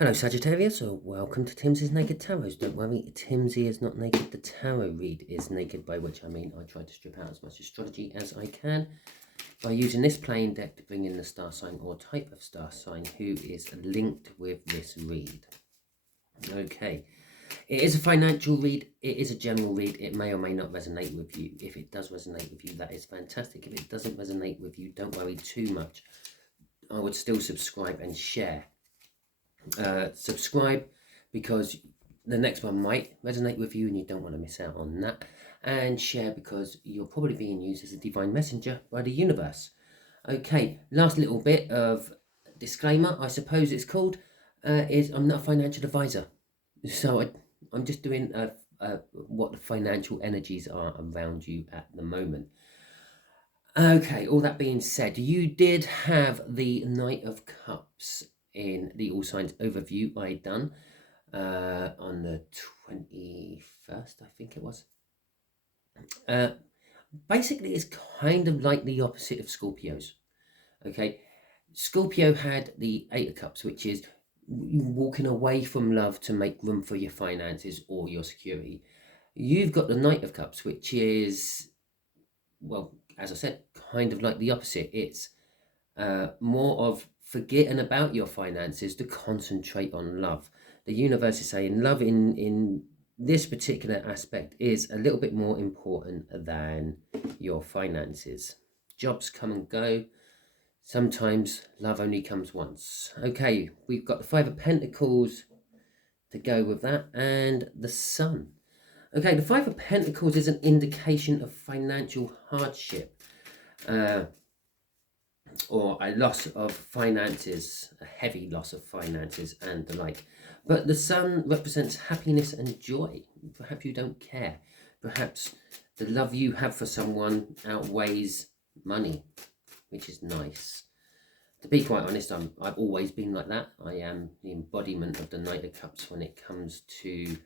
Hello Sagittarius, or welcome to Timsy's Naked Tarot. Don't worry, Timsy is not naked, the tarot read is naked, by which I mean I try to strip out as much astrology as I can by using this plain deck to bring in the star sign or type of star sign who is linked with this read. Okay, it is a financial read, it is a general read, it may or may not resonate with you. If it does resonate with you, that is fantastic. If it doesn't resonate with you, don't worry too much. I would still subscribe and share. Subscribe because the next one might resonate with you and you don't want to miss out on that, and share because you're probably being used as a divine messenger by the universe. Okay, last little bit of disclaimer, I suppose it's called, is I'm not a financial advisor, so I'm just doing what the financial energies are around you at the moment. Okay, all that being said, you did have the Knight of Cups in the All Signs overview I done on the 21st, I think it was. Basically, it's kind of like the opposite of Scorpio's. Okay, Scorpio had the Eight of Cups, which is walking away from love to make room for your finances or your security. You've got the Knight of Cups, which is, well, as I said, kind of like the opposite. It's more of forgetting about your finances to concentrate on love. The universe is saying love in this particular aspect is a little bit more important than your finances. Jobs come and go. Sometimes love only comes once. Okay, we've got the Five of Pentacles to go with that, and the Sun. Okay, the Five of Pentacles is an indication of financial hardship. Or a loss of finances, a heavy loss of finances and the like. But the Sun represents happiness and joy. Perhaps you don't care. Perhaps the love you have for someone outweighs money, which is nice. To be quite honest, I've always been like that. I am the embodiment of the Knight of Cups when it comes to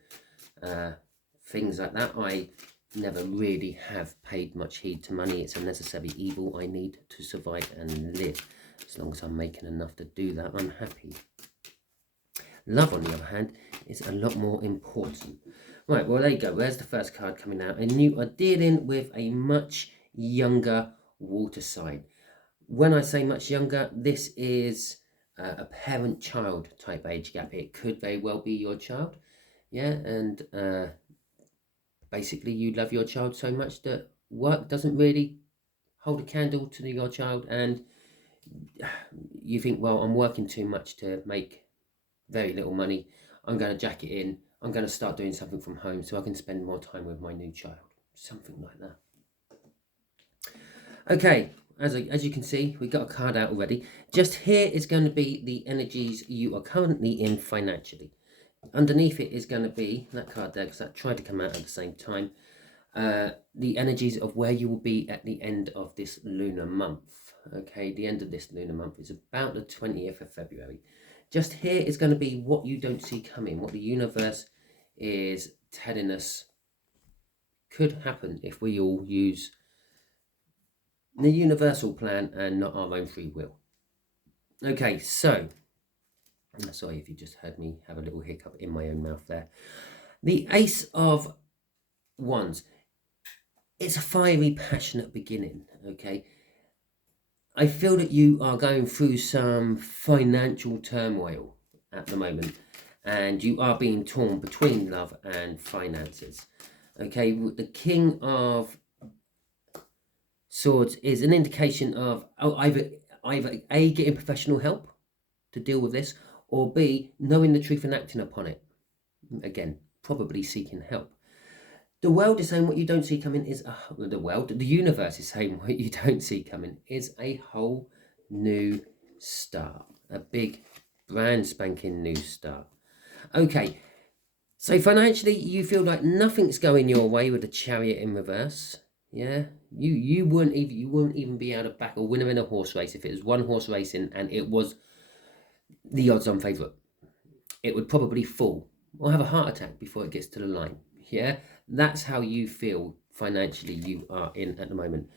things like that. I never really have paid much heed to money. It's a necessary evil I need to survive and live. As long as I'm making enough to do that, I'm happy. Love, on the other hand, is a lot more important. Right, well, there you go. There's the first card coming out. And you are dealing with a much younger water sign. When I say much younger, this is a parent-child type age gap. It could very well be your child. Yeah, and basically you love your child so much that work doesn't really hold a candle to your child, and you think, well, I'm working too much to make very little money. I'm going to jack it in. I'm going to start doing something from home so I can spend more time with my new child. Something like that. Okay, as you can see, we got a card out already. Just here is going to be the energies you are currently in financially. Underneath it is going to be that card there, because that tried to come out at the same time. The energies of where you will be at the end of this lunar month. Okay, the end of this lunar month is about the 20th of February. Just here is going to be what you don't see coming, what the universe is telling us could happen if we all use the universal plan and not our own free will. Okay, so, sorry if you just heard me have a little hiccup in my own mouth there. The Ace of Wands. It's a fiery, passionate beginning, okay? I feel that you are going through some financial turmoil at the moment, and you are being torn between love and finances. Okay, the King of Swords is an indication of either A, getting professional help to deal with this, or B, knowing the truth and acting upon it. Again, probably seeking help. The world is saying what you don't see coming is the universe is saying what you don't see coming is a whole new start, a big brand spanking new start. Okay, so financially you feel like nothing's going your way with the Chariot in reverse. Yeah, you wouldn't even be able to back a winner in a horse race if it was one horse racing and it was the odds-on favourite. It would probably fall or have a heart attack before it gets to the line. Yeah, that's how you feel financially you are in at the moment.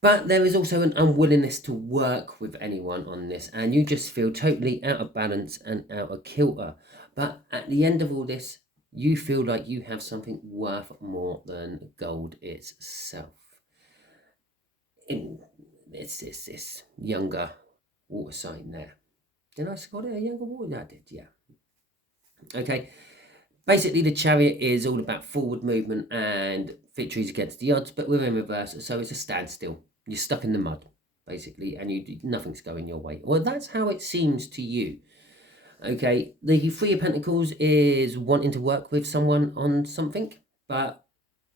But there is also an unwillingness to work with anyone on this, and you just feel totally out of balance and out of kilter. But at the end of all this, you feel like you have something worth more than gold itself. It's this younger water sign there. Did I score it a younger water? Yeah, I did, yeah. Okay. Basically, the Chariot is all about forward movement and victories against the odds, but we're in reverse, so it's a standstill. You're stuck in the mud, basically, and nothing's going your way. Well, that's how it seems to you. Okay, the Three of Pentacles is wanting to work with someone on something, but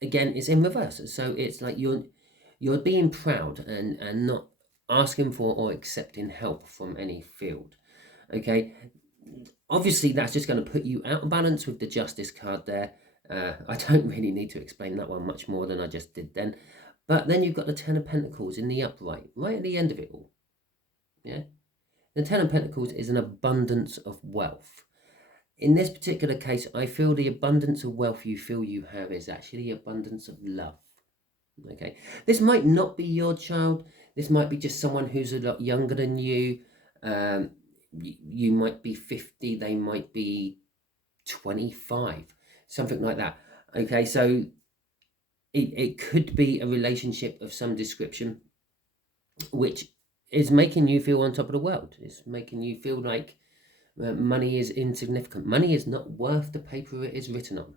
again, it's in reverse. So it's like you're being proud and not asking for or accepting help from any field. Okay, obviously that's just going to put you out of balance with the Justice card there. I don't really need to explain that one much more than I just did then. But then you've got the Ten of Pentacles in the upright, right at the end of it all. Yeah, the Ten of Pentacles is an abundance of wealth. In this particular case, I feel the abundance of wealth you feel you have is actually abundance of love. Okay, this might not be your child. This might be just someone who's a lot younger than you. You might be 50, they might be 25, something like that. Okay, so it could be a relationship of some description which is making you feel on top of the world. It's making you feel like money is insignificant. Money is not worth the paper it is written on.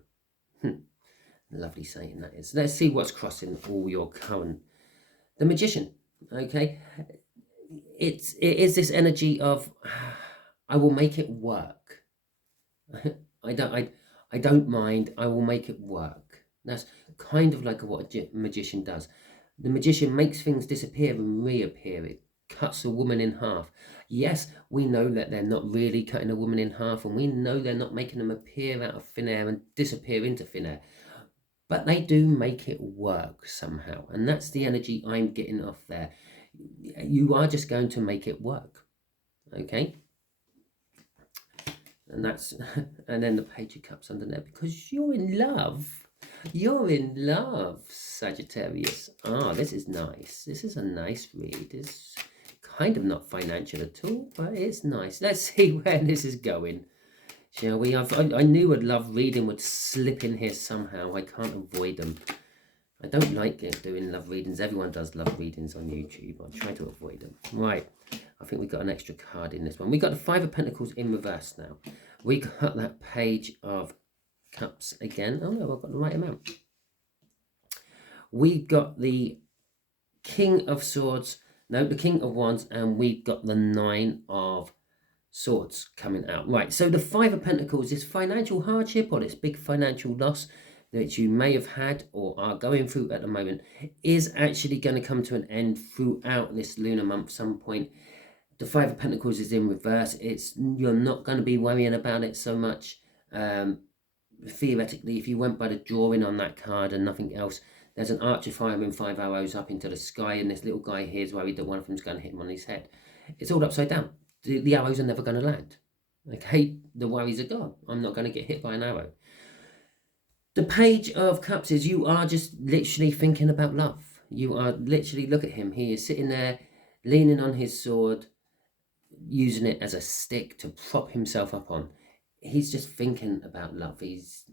Lovely saying that is. Let's see what's crossing all your current. The Magician. Okay, it is this energy of I will make it work. I don't mind. I will make it work. That's kind of like what a magician does. The magician makes things disappear and reappear. It cuts a woman in half. Yes, we know that they're not really cutting a woman in half, and we know they're not making them appear out of thin air and disappear into thin air. But they do make it work somehow. And that's the energy I'm getting off there. You are just going to make it work. Okay? And that's, and then the Page of Cups under there, because you're in love. You're in love, Sagittarius. Ah, this is nice. This is a nice read. It's kind of not financial at all, but it's nice. Let's see where this is going. Shall we? I knew a love reading would slip in here somehow. I can't avoid them. I don't like doing love readings. Everyone does love readings on YouTube. I try to avoid them. Right. I think we got an extra card in this one. We got the Five of Pentacles in reverse now. We got that Page of Cups again. Oh no, I've got the right amount. We got the King of Swords. No, the King of Wands. And we got the Nine of Swords coming out. Right, so the Five of Pentacles, this financial hardship or this big financial loss that you may have had or are going through at the moment is actually going to come to an end throughout this lunar month some point. The Five of Pentacles is in reverse. You're not going to be worrying about it so much. Theoretically, if you went by the drawing on that card and nothing else, there's an archer firing 5 arrows up into the sky, and this little guy here is worried that one of them's going to hit him on his head. It's all upside down. The arrows are never going to land. Okay, the worries are gone. I'm not going to get hit by an arrow. The Page of Cups is you are just literally thinking about love. You are literally, look at him. He is sitting there, leaning on his sword, using it as a stick to prop himself up on. He's just thinking about love. He's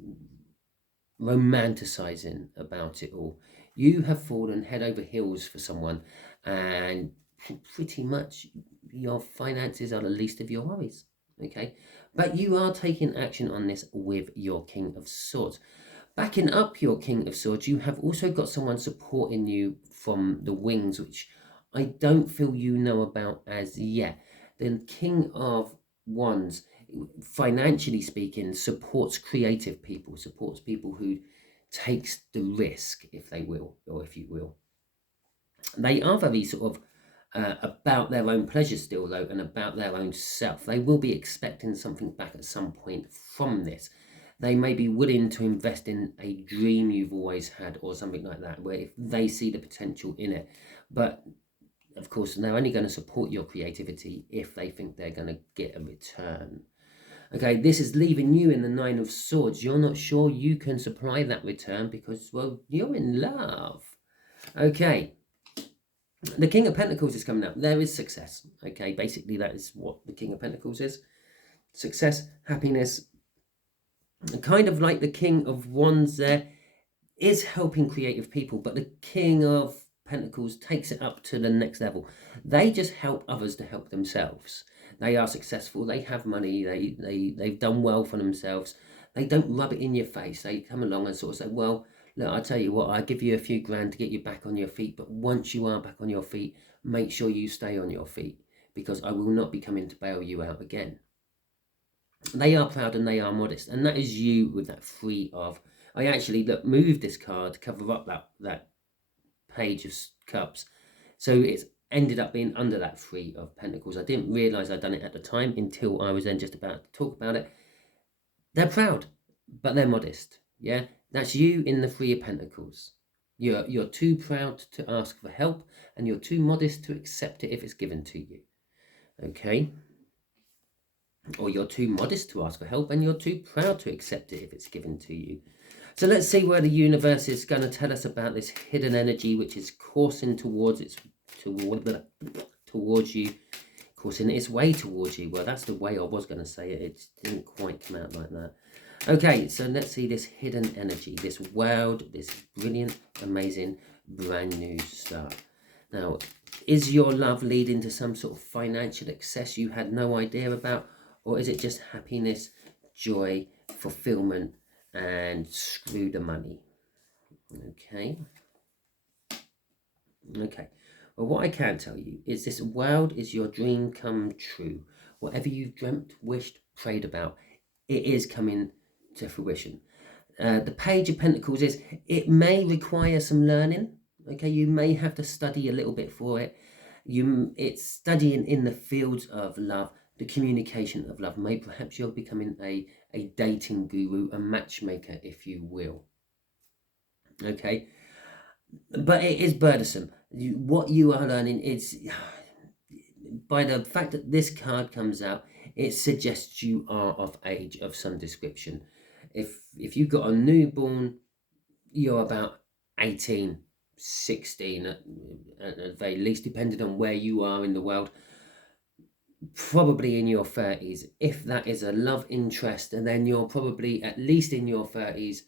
romanticizing about it all. You have fallen head over heels for someone, and pretty much your finances are the least of your worries. Okay, but you are taking action on this with your King of Swords. Backing up your King of Swords, you have also got someone supporting you from the wings, which I don't feel you know about as yet. The King of Wands, financially speaking, supports creative people, supports people who takes the risk, if they will, or if you will. They are very sort of about their own pleasure still, though, and about their own self. They will be expecting something back at some point from this. They may be willing to invest in a dream you've always had or something like that, where if they see the potential in it. But of course, they're only going to support your creativity if they think they're going to get a return. Okay, this is leaving you in the Nine of Swords. You're not sure you can supply that return because, well, you're in love. Okay. The King of Pentacles is coming up. There is success. Okay, basically that is what the King of Pentacles is. Success, happiness. Kind of like the King of Wands there is helping creative people, but the King of Pentacles takes it up to the next level. They just help others to help themselves. They are successful. They have money. They've done well for themselves. They don't rub it in your face. They come along and sort of say, well, look, I tell you what, I give you a few grand to get you back on your feet, but once you are back on your feet, make sure you stay on your feet, because I will not be coming to bail you out again. They are proud and they are modest, and that is you with that Three of. I actually moved this card to cover up that page of cups, so it's ended up being under that Three of Pentacles. I didn't realise I'd done it at the time until I was then just about to talk about it. They're proud, but they're modest. Yeah, that's you in the Three of Pentacles. You're too proud to ask for help, and you're too modest to accept it if it's given to you. Okay. Or you're too modest to ask for help, and you're too proud to accept it if it's given to you. So let's see where the universe is going to tell us about this hidden energy, which is coursing towards you, coursing its way towards you. Well, that's the way I was going to say it. It didn't quite come out like that. Okay, so let's see this hidden energy, this wild, this brilliant, amazing, brand new start. Now, is your love leading to some sort of financial excess you had no idea about? Or is it just happiness, joy, fulfillment, and screw the money? Okay. Okay. Well, what I can tell you is this world is your dream come true. Whatever you've dreamt, wished, prayed about, it is coming to fruition. The Page of Pentacles is, it may require some learning. Okay, you may have to study a little bit for it. It's studying in the fields of love, the communication of love. Maybe perhaps you're becoming a dating guru, a matchmaker, if you will. Okay, but it is burdensome. What you are learning is, by the fact that this card comes out, it suggests you are of age of some description. If you've got a newborn, you're about 18, 16 at the very least, depending on where you are in the world. Probably in your 30s, if that is a love interest, and then you're probably at least in your 30s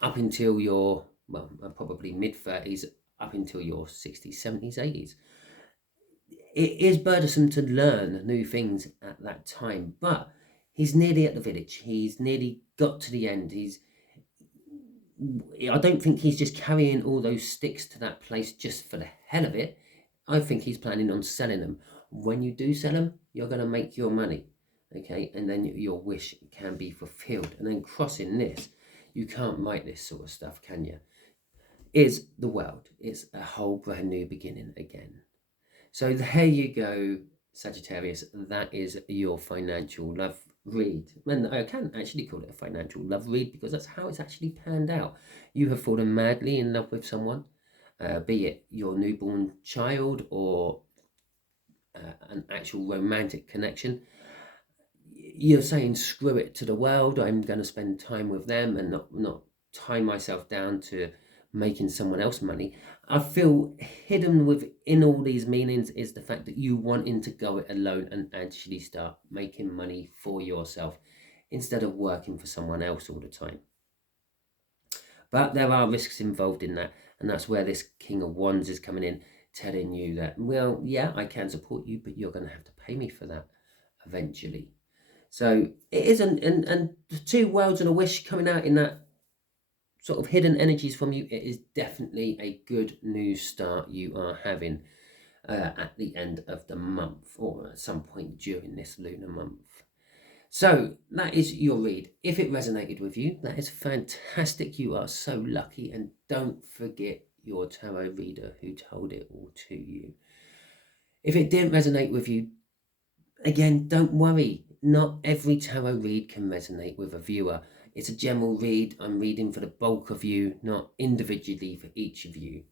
up until your, well, probably mid-30s up until your 60s, 70s, 80s. It is burdensome to learn new things at that time, but he's nearly at the village. He's nearly got to the end. I don't think he's just carrying all those sticks to that place just for the hell of it. I think he's planning on selling them. When you do sell them, you're going to make your money, okay? And then your wish can be fulfilled. And then crossing this, you can't write this sort of stuff, can you? Is the world. It's a whole brand new beginning again. So there you go, Sagittarius. That is your financial love read. And I can actually call it a financial love read, because that's how it's actually panned out. You have fallen madly in love with someone, be it your newborn child or an actual romantic connection. You're saying, screw it to the world, I'm going to spend time with them and not tie myself down to making someone else money. I feel hidden within all these meanings is the fact that you wanting to go it alone and actually start making money for yourself instead of working for someone else all the time. But there are risks involved in that, and that's where this King of Wands is coming in, telling you that, well, yeah, I can support you, but you're going to have to pay me for that eventually. So it is, and the two worlds and a wish coming out in that sort of hidden energies from you. It is definitely a good new start you are having at the end of the month, or at some point during this lunar month. So that is your read. If it resonated with you, that is fantastic. You are so lucky, and don't forget your tarot reader who told it all to you. If it didn't resonate with you, again, don't worry. Not every tarot read can resonate with a viewer. It's a general read. I'm reading for the bulk of you, not individually for each of you.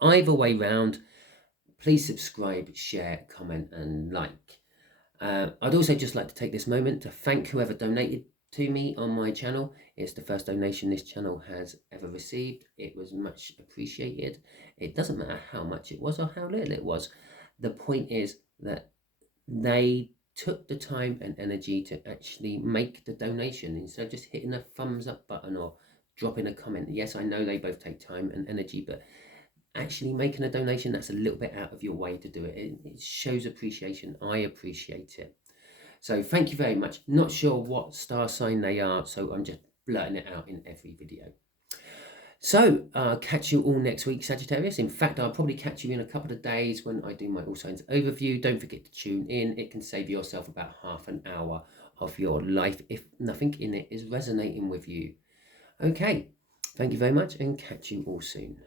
Either way round, please subscribe, share, comment, and like. I'd also just like to take this moment to thank whoever donated to me on my channel. It's the first donation this channel has ever received. It was much appreciated. It doesn't matter how much it was or how little it was. The point is that they took the time and energy to actually make the donation instead of just hitting a thumbs up button or dropping a comment. Yes, I know they both take time and energy, but actually making a donation that's a little bit out of your way to do it, it shows appreciation. I appreciate it. So thank you very much. Not sure what star sign they are, so I'm just blurting it out in every video. So catch you all next week, Sagittarius. In fact, I'll probably catch you in a couple of days when I do my all signs overview. Don't forget to tune in. It can save yourself about half an hour of your life if nothing in it is resonating with you. Okay, thank you very much and catch you all soon.